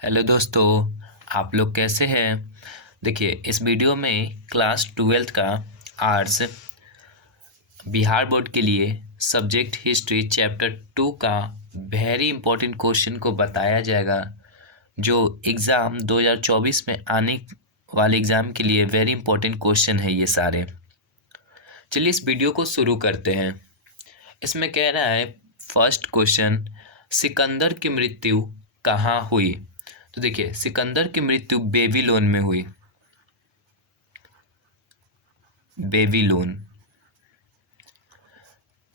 Hello दोस्तों, आप लोग कैसे हैं। देखिए, इस वीडियो में क्लास 12th का आर्ट्स बिहार बोर्ड के लिए सब्जेक्ट हिस्ट्री चैप्टर 2 का वेरी इंपॉर्टेंट क्वेश्चन को बताया जाएगा, जो एग्ज़ाम 2024 में आने वाले एग्ज़ाम के लिए वेरी इंपॉर्टेंट क्वेश्चन है ये सारे। चलिए इस वीडियो को शुरू करते हैं। इसमें कह रहा है फर्स्ट क्वेश्चन, सिकंदर की मृत्यु कहाँ हुई। तो देखिए, सिकंदर की मृत्यु बेबीलोन में हुई। बेबीलोन।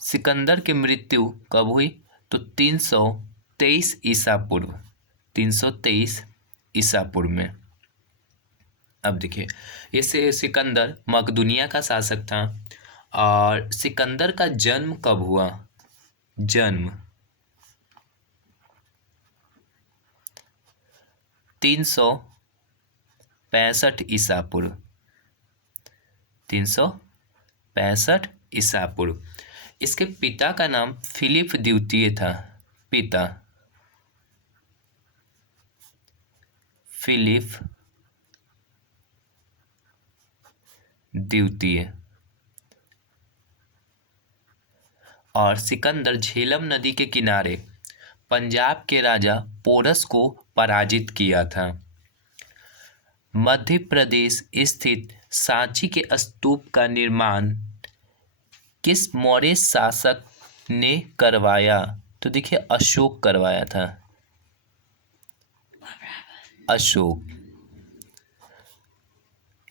सिकंदर की मृत्यु कब हुई? तो 323 ईसा पूर्व। 323 ईसा पूर्व में। अब देखिए, ये सिकंदर मकदूनिया का शासक था। और सिकंदर का जन्म कब हुआ? जन्म 365 ईसा पूर्व। 365 ईसा पूर्व। इसके पिता का नाम फिलिप द्वितीय था। पिता फिलिप द्वितीय। और सिकंदर झेलम नदी के किनारे पंजाब के राजा पोरस को पराजित किया था। मध्य प्रदेश स्थित सांची के स्तूप का निर्माण किस मौर्य शासक ने करवाया? तो देखिए, अशोक करवाया था। अशोक।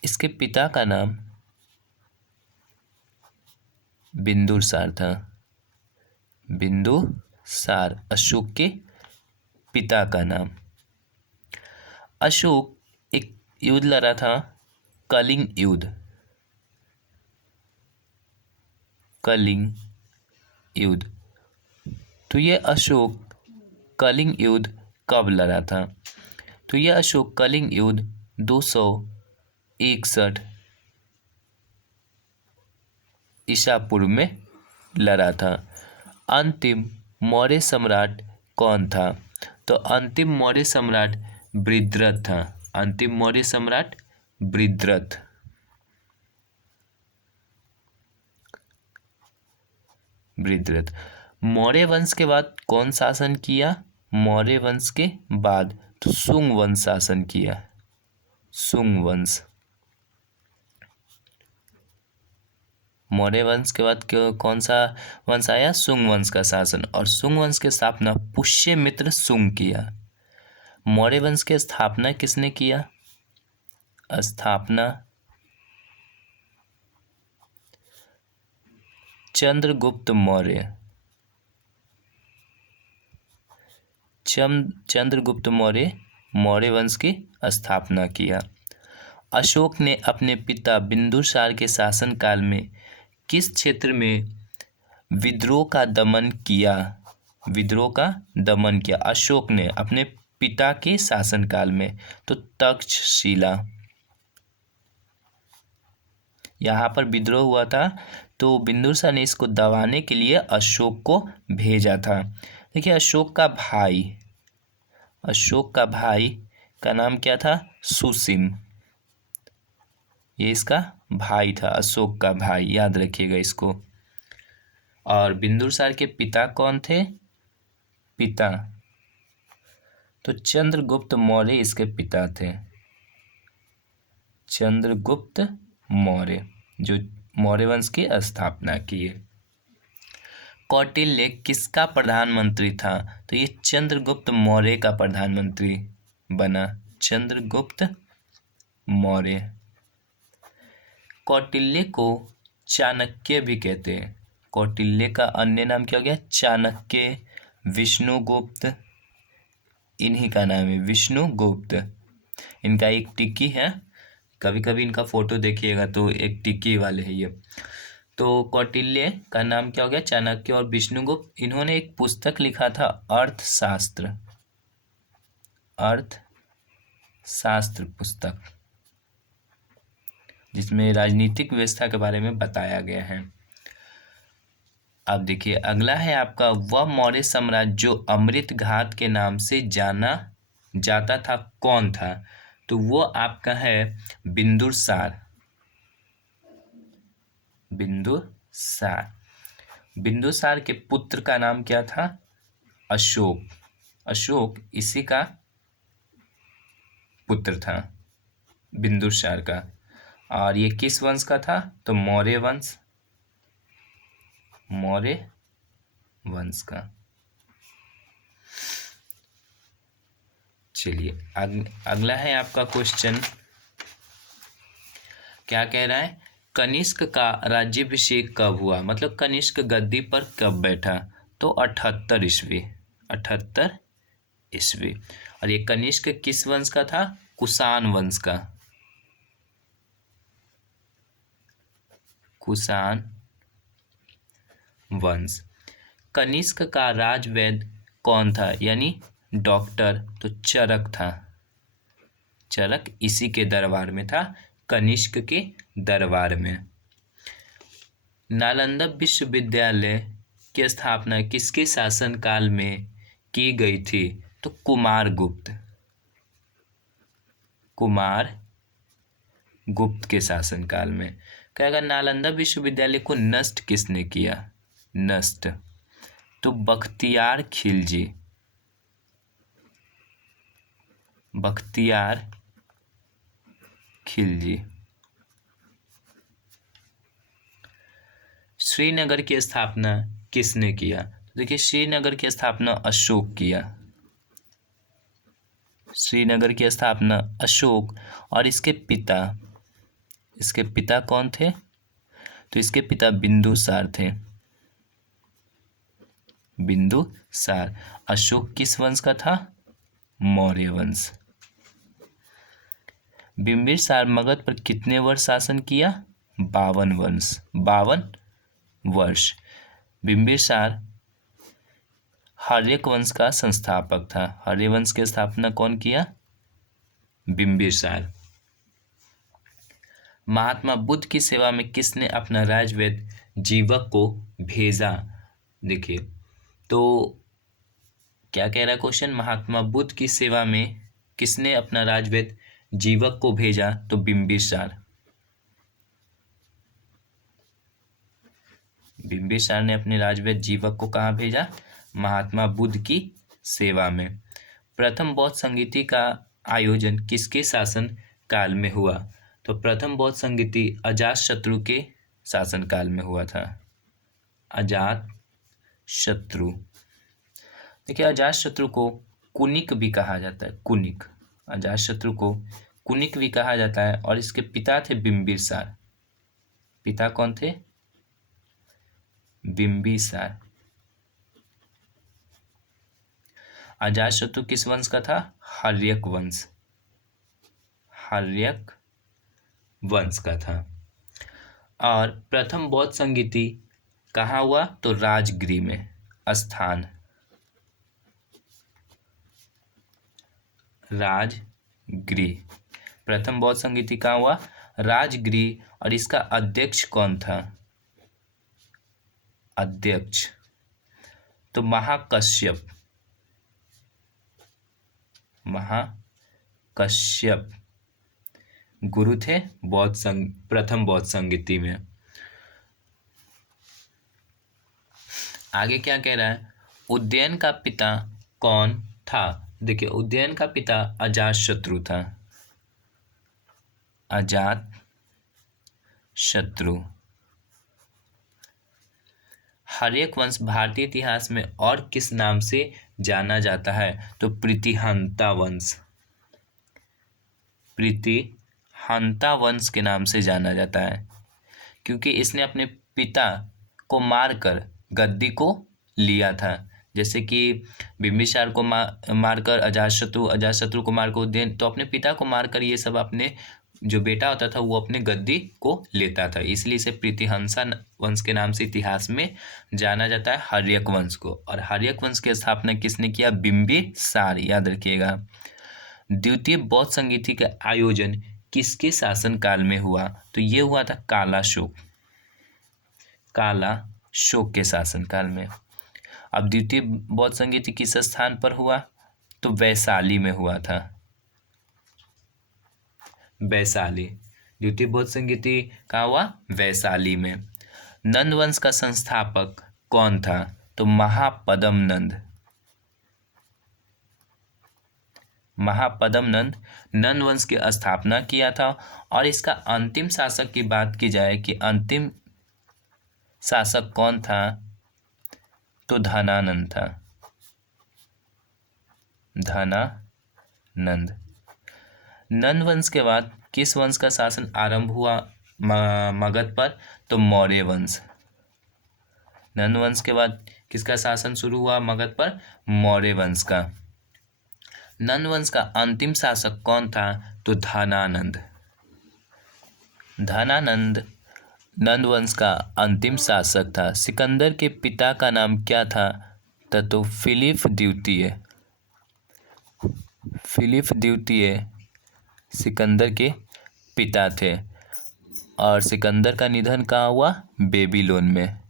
इसके पिता का नाम बिंदुसार था। बिंदुसार अशोक के पिता का नाम। अशोक एक युद्ध लड़ा था, कलिंग युद्ध। कलिंग युद्ध। तो ये अशोक कलिंग युद्ध कब लड़ा था? तो यह अशोक कलिंग युद्ध 261 ईसा पूर्व में लड़ा था। अंतिम मौर्य सम्राट कौन था? तो अंतिम मौर्य सम्राट बृहद्रथ था। अंतिम मौर्य सम्राट बृहद्रथ। बृहद्रथ। मौर्य वंश के बाद कौन शासन किया? मौर्य वंश के बाद तो शुंग वंश शासन किया। शुंग वंश। मौर्य वंश के बाद कौन सा वंश आया? शुंग वंश का शासन। और शुंग वंश की स्थापना पुष्यमित्र शुंग किया। मौर्य वंश की स्थापना किसने किया? स्थापना चंद्रगुप्त मौर्य। चंद्रगुप्त मौर्य मौर्य वंश की स्थापना किया। अशोक ने अपने पिता बिंदुसार के शासनकाल में किस क्षेत्र में विद्रोह का दमन किया? विद्रोह का दमन किया अशोक ने अपने पिता के शासनकाल में। तो तक्षशिला। यहाँ पर विद्रोह हुआ था, तो बिंदुसार ने इसको दबाने के लिए अशोक को भेजा था। देखिए, अशोक का भाई का नाम क्या था? सुसिम। ये इसका भाई था, अशोक का भाई, याद रखिएगा इसको। और बिंदुसार के पिता कौन थे? पिता तो चंद्रगुप्त मौर्य इसके पिता थे। चंद्रगुप्त मौर्य जो मौर्य वंश की स्थापना किए। कौटिल्य किसका प्रधानमंत्री था? तो ये चंद्रगुप्त मौर्य का प्रधानमंत्री बना। चंद्रगुप्त मौर्य। कौटिल्य को चाणक्य भी कहते हैं। कौटिल्य का अन्य नाम क्या हो गया? चाणक्य, विष्णुगुप्त, इन्हीं का नाम है विष्णुगुप्त। इनका एक टिक्की है, कभी कभी इनका फोटो देखिएगा तो एक टिक्की वाले है ये। तो कौटिल्य का नाम क्या हो गया? चाणक्य। और विष्णुगुप्त, इन्होंने एक पुस्तक लिखा था अर्थशास्त्र। अर्थशास्त्र पुस्तक, जिसमें राजनीतिक व्यवस्था के बारे में बताया गया है। अब देखिए, अगला है आपका वह मौर्य सम्राट जो अमृत घाट के नाम से जाना जाता था कौन था? तो वो आपका है बिंदुसार। बिंदुसार। बिंदुसार के पुत्र का नाम क्या था? अशोक। अशोक इसी का पुत्र था, बिंदुसार का। और ये किस वंश का था? तो मौर्य वंश। मौर्य वंश का। चलिए अगला है आपका क्वेश्चन। क्या कह रहा है? कनिष्क का राज्याभिषेक कब हुआ? मतलब कनिष्क गद्दी पर कब बैठा? तो 78 ईस्वी। 78 ईस्वी। और ये कनिष्क किस वंश का था? कुषाण वंश का। कुषाण वंश। कनिष्क का राजवैद्य कौन था, यानी डॉक्टर? तो चरक था। चरक इसी के दरबार में था, कनिष्क के दरबार में। नालंदा विश्वविद्यालय की स्थापना किसके शासनकाल में की गई थी? तो कुमारगुप्त। कुमार गुप्त के शासनकाल में। कहेगा नालंदा विश्वविद्यालय को नष्ट किसने किया? नष्ट तो बख्तियार खिलजी। बख्तियार खिलजी। श्रीनगर की स्थापना किसने किया? तो देखिए श्रीनगर की स्थापना अशोक किया। श्रीनगर की स्थापना अशोक। और इसके पिता कौन थे? तो इसके पिता बिंदुसार थे। बिंदुसार। अशोक किस वंश का था? मौर्य वंश। बिंबिसार मगध पर कितने वर्ष शासन किया? 52 वर्ष। बिंबिसार हर्यक वंश का संस्थापक था। हर्य वंश की स्थापना कौन किया? बिंबिसार। महात्मा बुद्ध की सेवा में किसने अपना राजवैद्य जीवक को भेजा? देखिए तो क्या कह रहा है क्वेश्चन? महात्मा बुद्ध की सेवा में किसने अपना राजवैद्य जीवक को भेजा? तो बिंबिसार। बिंबिसार ने अपने राजवैद्य जीवक को कहाँ भेजा? महात्मा बुद्ध की सेवा में। प्रथम बौद्ध संगीति का आयोजन किसके शासन काल में हुआ? तो प्रथम बौद्ध संगीति अजातशत्रु के शासनकाल में हुआ था। अजातशत्रु। देखिए अजातशत्रु को कुनिक भी कहा जाता है। कुनिक। अजातशत्रु को कुनिक भी कहा जाता है। और इसके पिता थे बिंबिसार। पिता कौन थे? बिंबिसार। अजातशत्रु किस वंश का था? हर्यक वंश। हर्यक वंश का था। और प्रथम बौद्ध संगीति कहाँ हुआ? तो राजगृह में। स्थान राजगृह। प्रथम बौद्ध संगीति कहाँ हुआ? राजगृह। और इसका अध्यक्ष कौन था? अध्यक्ष तो महाकश्यप। महाकश्यप गुरु थे प्रथम बौद्ध संगीति में। आगे क्या कह रहा है? उदयन का पिता कौन था? देखिए उदयन का पिता अजातशत्रु था। अजातशत्रु। हर्यक वंश भारतीय इतिहास में और किस नाम से जाना जाता है? तो प्रीतिहंता वंश। प्रीतिहंता वंश के नाम से जाना जाता है, क्योंकि इसने अपने पिता को मारकर गद्दी को लिया था। जैसे कि बिंबिसार को मारकर अजातशत्रु को मारकर उदयन, तो अपने पिता को मारकर ये सब अपने जो बेटा होता था वो अपने गद्दी को लेता था। इसलिए इसे प्रीतिहंसा वंश के नाम से इतिहास में जाना जाता है, हर्यक वंश को। और हर्यक वंश की स्थापना किसने किया? बिंबिसार। याद रखिएगा। द्वितीय बौद्ध संगीति का आयोजन किसके शासनकाल में हुआ? तो ये हुआ था कालाशोक। कालाशोक के शासनकाल में। अब द्वितीय बौद्ध संगीति किस स्थान पर हुआ? तो वैशाली में हुआ था। वैशाली। द्वितीय बौद्ध संगीति कहाँ हुआ? वैशाली में। नंद वंश का संस्थापक कौन था? तो महापद्म नंद। महापद्म नंद नंद वंश की स्थापना किया था। और इसका अंतिम शासक की बात की जाए कि अंतिम शासक कौन था, तो धनानंद था। धनानंद। नंद वंश के बाद किस वंश का शासन आरंभ हुआ मगध पर? तो मौर्य वंश। नंद वंश के बाद किसका शासन शुरू हुआ मगध पर? मौर्य वंश का। नंद वंश का अंतिम शासक कौन था? तो धनानंद। धनानंद नंद वंश का अंतिम शासक था। सिकंदर के पिता का नाम क्या था? तो फिलिप द्वितीय। फिलिप द्वितीय सिकंदर के पिता थे। और सिकंदर का निधन कहाँ हुआ? बेबीलोन में।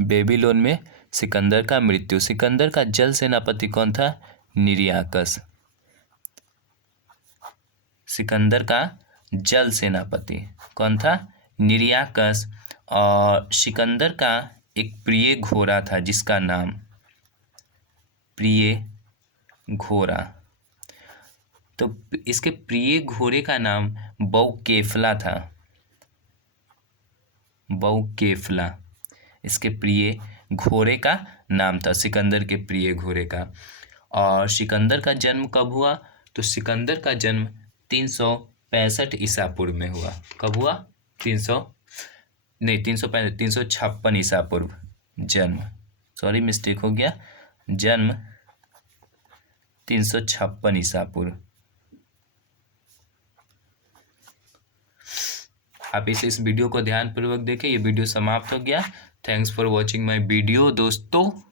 बेबीलोन में सिकंदर का मृत्यु। सिकंदर का जल सेनापति कौन था? निरियाकस। सिकंदर का जल सेनापति कौन था? निरियाकस। और सिकंदर का एक प्रिय घोड़ा था जिसका नाम प्रिय घोड़ा। तो इसके प्रिय घोड़े का नाम बौकेफला था। बौकेफला इसके प्रिय घोड़े का नाम था, सिकंदर के प्रिय घोड़े का। और सिकंदर का जन्म कब हुआ? तो सिकंदर का जन्म 365 ईसा पूर्व में हुआ। कब हुआ? 356 ईसा पूर्व जन्म। सॉरी मिस्टेक हो गया, जन्म 356 ईसा पूर्व। आप इस वीडियो को ध्यानपूर्वक देखें। ये वीडियो समाप्त हो गया। Thanks for watching my video दोस्तों।